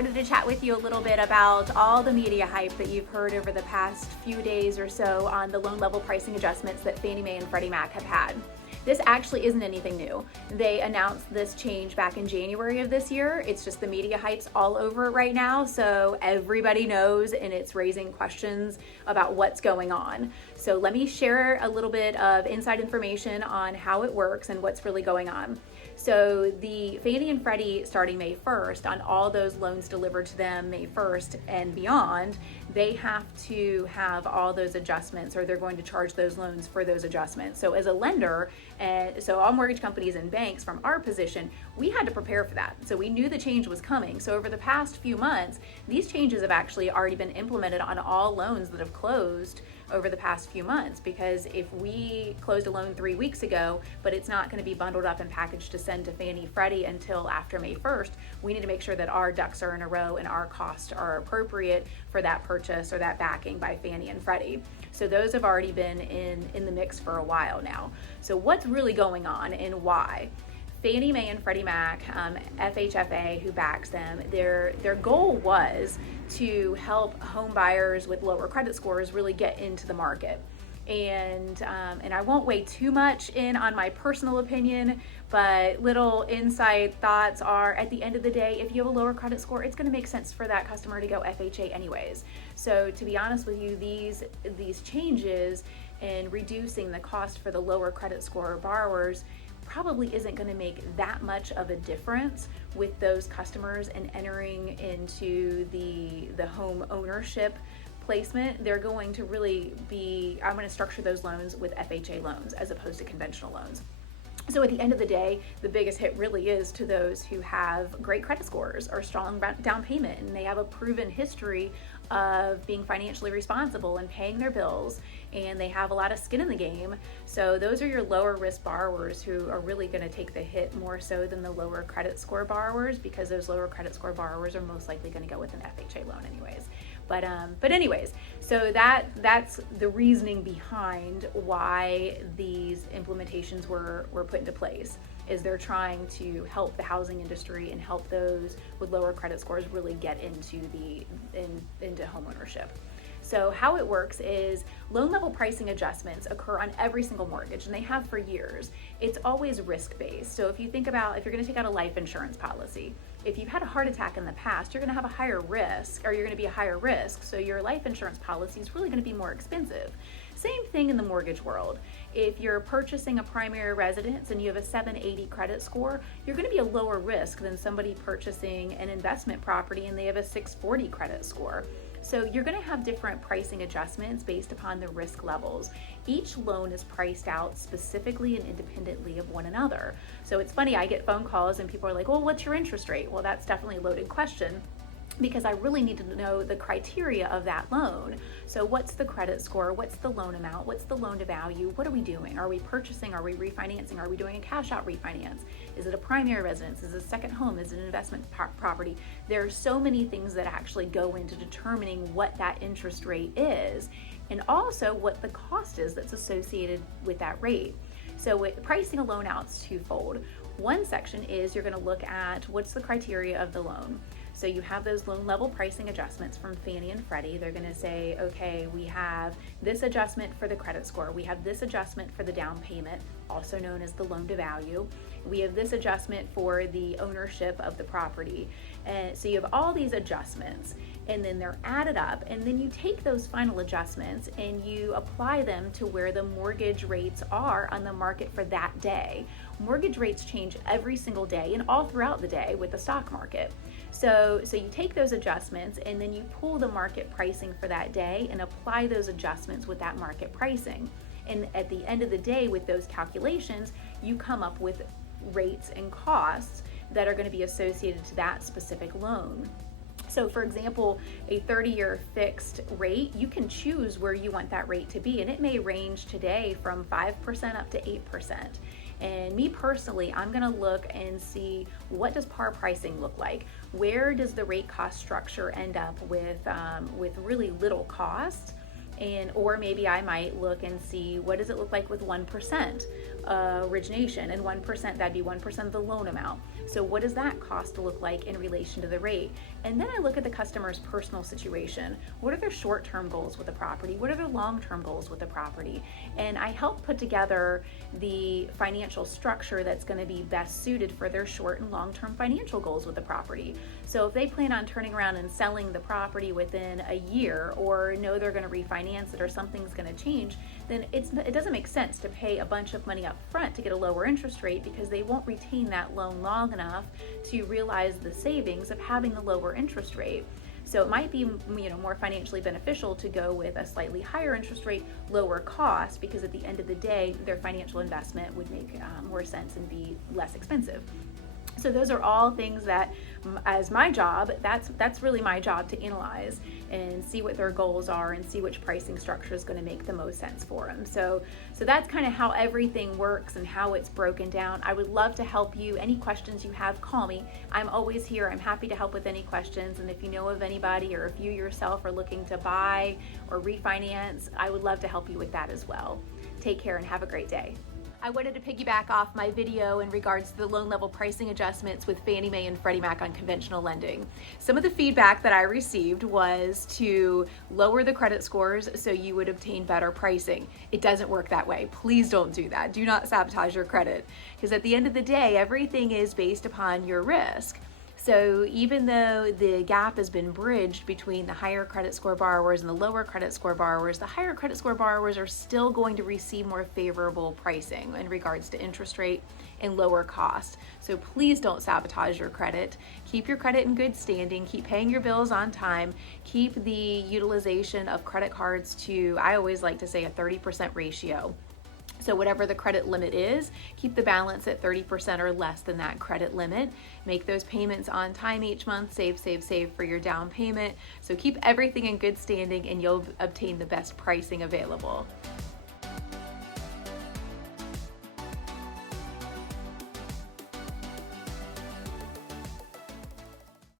wanted to chat with you a little bit about all the media hype that you've heard over the past few days or so on the loan level pricing adjustments that Fannie Mae and Freddie Mac have had. This actually isn't anything new. They announced this change back in January of this year. It's just the media hype's all over it right now, so everybody knows, and it's raising questions about what's going on. So let me share a little bit of inside information on how it works and what's really going on. So the Fannie and Freddie, starting May 1st, on all those loans delivered to them May 1st and beyond, they have to have all those adjustments, or they're going to charge those loans for those adjustments. So as a lender, and so all mortgage companies and banks, from our position, we had to prepare for that. So we knew the change was coming. So over the past few months, these changes have actually already been implemented on all loans that have closed over the past few months, because if we closed a loan 3 weeks ago, but it's not going to be bundled up and packaged to send to Fannie Freddie until after May 1st, we need to make sure that our ducks are in a row and our costs are appropriate for that purchase or that backing by Fannie and Freddie. So those have already been in the mix for a while now. So what's really going on and why? Fannie Mae and Freddie Mac, FHFA, who backs them, their goal was to help home buyers with lower credit scores really get into the market. And I won't weigh too much in on my personal opinion, but little inside thoughts are, at the end of the day, if you have a lower credit score, it's going to make sense for that customer to go FHA anyways. So to be honest with you, these changes in reducing the cost for the lower credit score borrowers probably isn't going to make that much of a difference with those customers and entering into the home ownership placement. They're going to really be, I'm going to structure those loans with FHA loans as opposed to conventional loans. So at the end of the day, the biggest hit really is to those who have great credit scores or strong down payment, and they have a proven history of being financially responsible and paying their bills, and they have a lot of skin in the game. So those are your lower risk borrowers who are really going to take the hit more so than the lower credit score borrowers, because those lower credit score borrowers are most likely going to go with an FHA loan anyways. But anyways, so that's the reasoning behind why these implementations were put into place, is they're trying to help the housing industry and help those with lower credit scores really get into into homeownership. So how it works is loan level pricing adjustments occur on every single mortgage, and they have for years. It's always risk-based. So if you think about, if you're going to take out a life insurance policy, if you've had a heart attack in the past, you're going to have a higher risk, or you're going to be a higher risk. So your life insurance policy is really going to be more expensive. Same thing in the mortgage world. If you're purchasing a primary residence and you have a 780 credit score, you're going to be a lower risk than somebody purchasing an investment property and they have a 640 credit score. So you're going to have different pricing adjustments based upon the risk levels. Each loan is priced out specifically and independently of one another. So it's funny, I get phone calls and people are like, well, what's your interest rate? Well, that's definitely a loaded question, because I really need to know the criteria of that loan. So what's the credit score? What's the loan amount? What's the loan to value? What are we doing? Are we purchasing? Are we refinancing? Are we doing a cash out refinance? Is it a primary residence? Is it a second home? Is it an investment property? There are so many things that actually go into determining what that interest rate is, and also what the cost is that's associated with that rate. So with pricing a loan out, it's twofold. One section is you're going to look at what's the criteria of the loan. So you have those loan level pricing adjustments from Fannie and Freddie. They're going to say, okay, we have this adjustment for the credit score. We have this adjustment for the down payment, also known as the loan to value. We have this adjustment for the ownership of the property. And so you have all these adjustments, and then they're added up, and then you take those final adjustments and you apply them to where the mortgage rates are on the market for that day. Mortgage rates change every single day and all throughout the day with the stock market. So you take those adjustments and then you pull the market pricing for that day and apply those adjustments with that market pricing. And at the end of the day, with those calculations, you come up with rates and costs that are going to be associated to that specific loan. So for example, a 30-year fixed rate, you can choose where you want that rate to be, and it may range today from 5% up to 8%. And me personally, I'm going to look and see, what does par pricing look like? Where does the rate cost structure end up with really little cost? Or maybe I might look and see, what does it look like with 1%? origination, and 1%, that'd be 1% of the loan amount. So what does that cost look like in relation to the rate? And then I look at the customer's personal situation. What are their short-term goals with the property? What are their long-term goals with the property? And I help put together the financial structure that's going to be best suited for their short and long-term financial goals with the property. So if they plan on turning around and selling the property within a year, or know they're going to refinance it, or something's going to change, then it doesn't make sense to pay a bunch of money up front to get a lower interest rate, because they won't retain that loan long enough to realize the savings of having the lower interest rate. So it might be, more financially beneficial to go with a slightly higher interest rate, lower cost, because at the end of the day, their financial investment would make more sense and be less expensive. So those are all things that, as my job, that's really my job, to analyze and see what their goals are and see which pricing structure is going to make the most sense for them. So that's kind of how everything works and how it's broken down. I would love to help you. Any questions you have, call me. I'm always here. I'm happy to help with any questions. And if you know of anybody, or if you yourself are looking to buy or refinance, I would love to help you with that as well. Take care and have a great day. I wanted to piggyback off my video in regards to the loan level pricing adjustments with Fannie Mae and Freddie Mac on conventional lending. Some of the feedback that I received was to lower the credit scores so you would obtain better pricing. It doesn't work that way. Please don't do that. Do not sabotage your credit, because at the end of the day, everything is based upon your risk. So even though the gap has been bridged between the higher credit score borrowers and the lower credit score borrowers, the higher credit score borrowers are still going to receive more favorable pricing in regards to interest rate and lower cost. So please don't sabotage your credit. Keep your credit in good standing. Keep paying your bills on time. Keep the utilization of credit cards to, I always like to say, a 30% ratio. So whatever the credit limit is, keep the balance at 30% or less than that credit limit. Make those payments on time each month. Save for your down payment. So keep everything in good standing and you'll obtain the best pricing available.